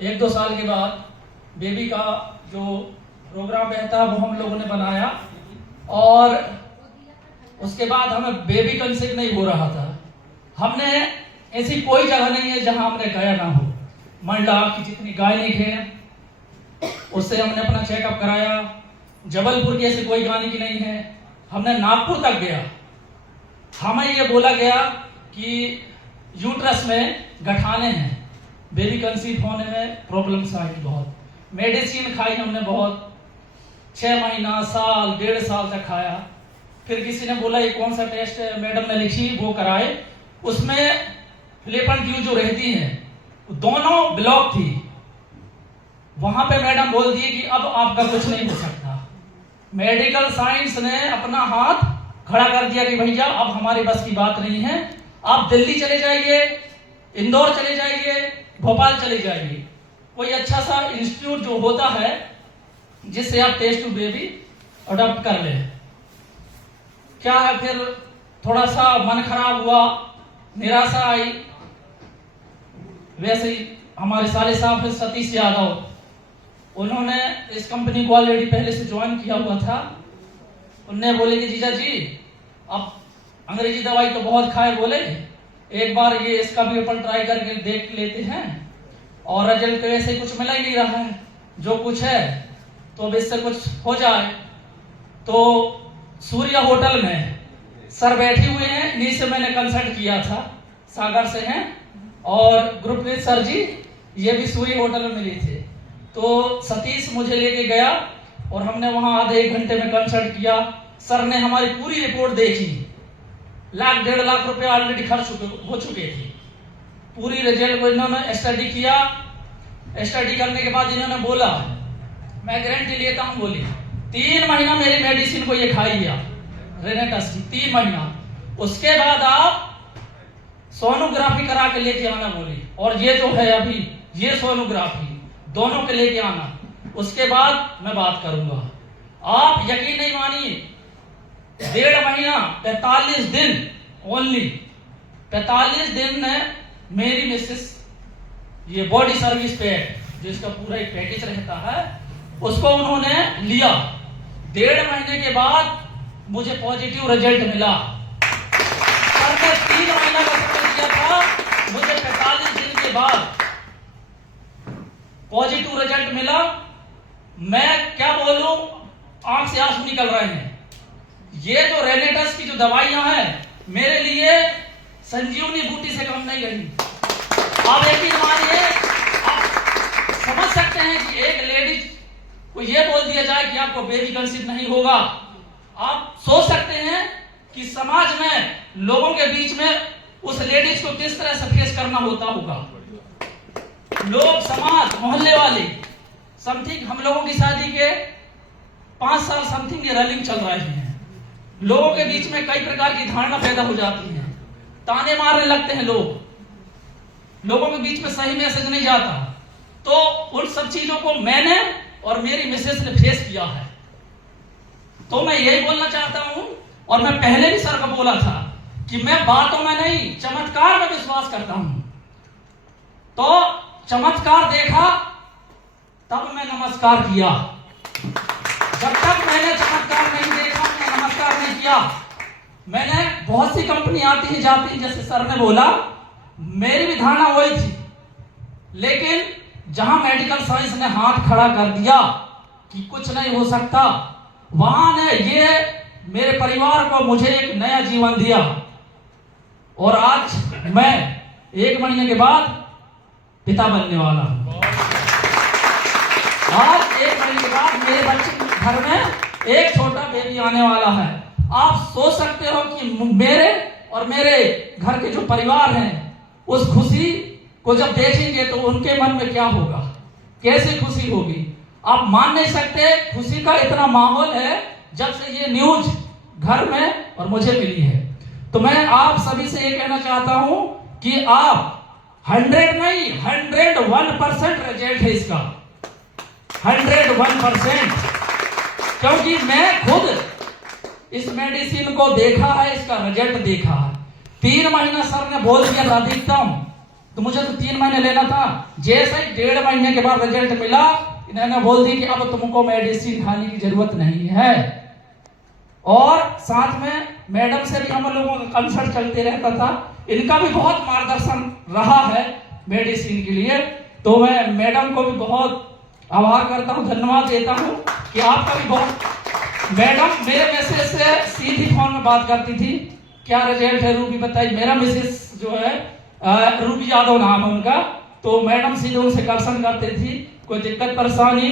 एक दो साल के बाद बेबी का जो प्रोग्राम रहता है वो हम लोगों ने बनाया, और उसके बाद हमें बेबी कंसीव नहीं हो रहा था। हमने ऐसी कोई जगह नहीं है जहां हमने गया ना हो। मंडला की जितनी गायनिक है उससे हमने अपना चेकअप कराया। जबलपुर की ऐसी कोई गायनिक नहीं है। हमने नागपुर तक गया। हमें ये बोला गया कि यूट्रस में गठाने हैं, बेबी कंसीव होने में प्रॉब्लम्स आई बहुत। मेडिसिन खाई हमने बहुत, 6 महीना, साल, 1.5 साल तक खाया। फिर किसी ने बोला ये कौन सा टेस्ट है, मैडम ने लिखी, वो कराए। उसमें फिलिपन ट्यूब जो रहती है दोनों ब्लॉक थी। वहां पे मैडम बोल दी कि अब आपका कुछ नहीं हो सकता। मेडिकल साइंस ने अपना हाथ खड़ा कर दिया कि भैया अब हमारी बस की बात नहीं है, आप दिल्ली चले जाइए, इंदौर चले जाइए, भोपाल चले जाइए, कोई अच्छा सा इंस्टीट्यूट जो होता है जिससे आप टेस्ट टू बेबी अडॉप्ट कर ले। क्या है, फिर थोड़ा सा मन खराब हुआ, निराशा आई। वैसे ही हमारे साले साहब है सतीश यादव, उन्होंने इस कंपनी को ऑलरेडी पहले से ज्वाइन किया हुआ था। उनने बोले कि जीजा जी अब अंग्रेजी दवाई तो बहुत खाए, बोले एक बार ये इसका भी अपन ट्राई करके देख लेते हैं, और रिजल्ट तो ऐसे कुछ मिला ही नहीं रहा है, जो कुछ है तो अब इससे कुछ हो जाए। तो सूर्या होटल में सर बैठे हुए हैं, इन्हीं से मैंने कंसल्ट किया था, सागर से हैं, और गुरप्रीत सर जी ये भी सूर्य होटल में मिले थे। तो सतीश मुझे लेके गया और हमने वहां आधे 1 घंटे में कंसल्ट किया। सर ने हमारी पूरी रिपोर्ट देखी, 1.5 लाख रुपए ऑलरेडी खर्च हो चुके थे। पूरी रिजल्ट को इन्होंने स्टडी किया। स्टडी करने के बाद इन्होंने बोला मैं गारंटी लेता हूं, बोली 3 महीना मेरी मेडिसिन को ये खाइए रेनेटस की, 3 महीना, उसके बाद आप सोनोग्राफी करा के लेके आना बोली, और ये जो है अभी ये सोनोग्राफी दोनों के लेके आना, उसके बाद मैं बात करूंगा। आप यकीन नहीं मानिए, 1.5 महीना 45 दिन ओनली 45 दिन में मेरी मिसेस ये बॉडी सर्विस पैक जो इसका पूरा एक पैकेज रहता है उसको उन्होंने लिया। 1.5 महीने के बाद मुझे पॉजिटिव रिजल्ट मिला। सर ने 3 महीना का समय दिया था, मुझे 45 दिन के बाद पॉजिटिव रिजल्ट मिला। मैं क्या बोलूं, आंख से आंसू निकल रहे हैं। ये जो रेनेटस की जो दवाइयां हैं मेरे लिए संजीवनी बूटी से कम नहीं रही। आप यकीन मानिए, आप समझ सकते हैं कि एक लेडीज को ये बोल दिया जाए कि आपको बेबी कंसीव नहीं होगा। आप सोच सकते हैं कि समाज में लोगों के बीच में उस लेडीज को किस तरह से फेस करना होता होगा। लोग, समाज, मोहल्ले वाले, समथिंग हम लोगों की शादी के 5 साल समथिंग ये रनिंग चल रही है। लोगों के बीच में कई प्रकार की धारणा पैदा हो जाती है, ताने मारने लगते हैं लोग, लोगों के बीच में सही मैसेज नहीं जाता। तो उन सब चीजों को मैंने और मेरी मिसेस ने फेस किया है। तो मैं यही बोलना चाहता हूं, और मैं पहले भी सर को बोला था कि मैं बातों में नहीं चमत्कार में विश्वास करता हूं। तो चमत्कार देखा तब मैं नमस्कार किया, जब तक मैंने चमत्कार नहीं देखा मैं नमस्कार नहीं किया। मैंने बहुत सी कंपनी आती है जाती है, जैसे सर ने बोला, मेरी भी धारणा वही थी, लेकिन जहां मेडिकल साइंस ने हाथ खड़ा कर दिया कि कुछ नहीं हो सकता, वहां ने ये मेरे परिवार को मुझे एक नया जीवन दिया। और आज मैं 1 महीने के बाद पिता बनने वाला हूं। आज 1 महीने के बाद मेरे बच्चे के घर में एक छोटा बेबी आने वाला है। आप सोच सकते हो कि मेरे और मेरे घर के जो परिवार हैं उस खुशी को जब देखेंगे तो उनके मन में क्या होगा, कैसे खुशी होगी। आप मान नहीं सकते, खुशी का इतना माहौल है जब से ये न्यूज घर में और मुझे मिली है। तो मैं आप सभी से ये कहना चाहता हूं कि आप 100 नहीं 101% रिजल्ट है इसका, 101%, क्योंकि मैं खुद इस मेडिसिन को देखा है, इसका रिजल्ट देखा है। 3 महीना सर ने बोल दिया था अधिकतम, तो मुझे तो 3 महीने लेना था। जैसे ही 1.5 महीने के बाद रिजल्ट मिला, इन्होंने बोल दी कि अब तुमको मेडिसिन खाने की जरूरत नहीं है। और साथ में मैडम से भी हम लोगों का कंसल्ट चलते रहता था, इनका भी बहुत मार्गदर्शन रहा है मेडिसिन के लिए। तो मैं मैडम को भी बहुत आभार करता हूँ, धन्यवाद देता हूँ कि आपका भी बहुत। मैडम मेरे मैसेज से सीधी फोन में बात करती थी, क्या रिजल्ट है रूबी बताइए। मेरा मैसेज जो है रूबी यादव नाम है उनका, तो मैडम सीधे उनसे कंसल्ट करती थी, कोई दिक्कत परेशानी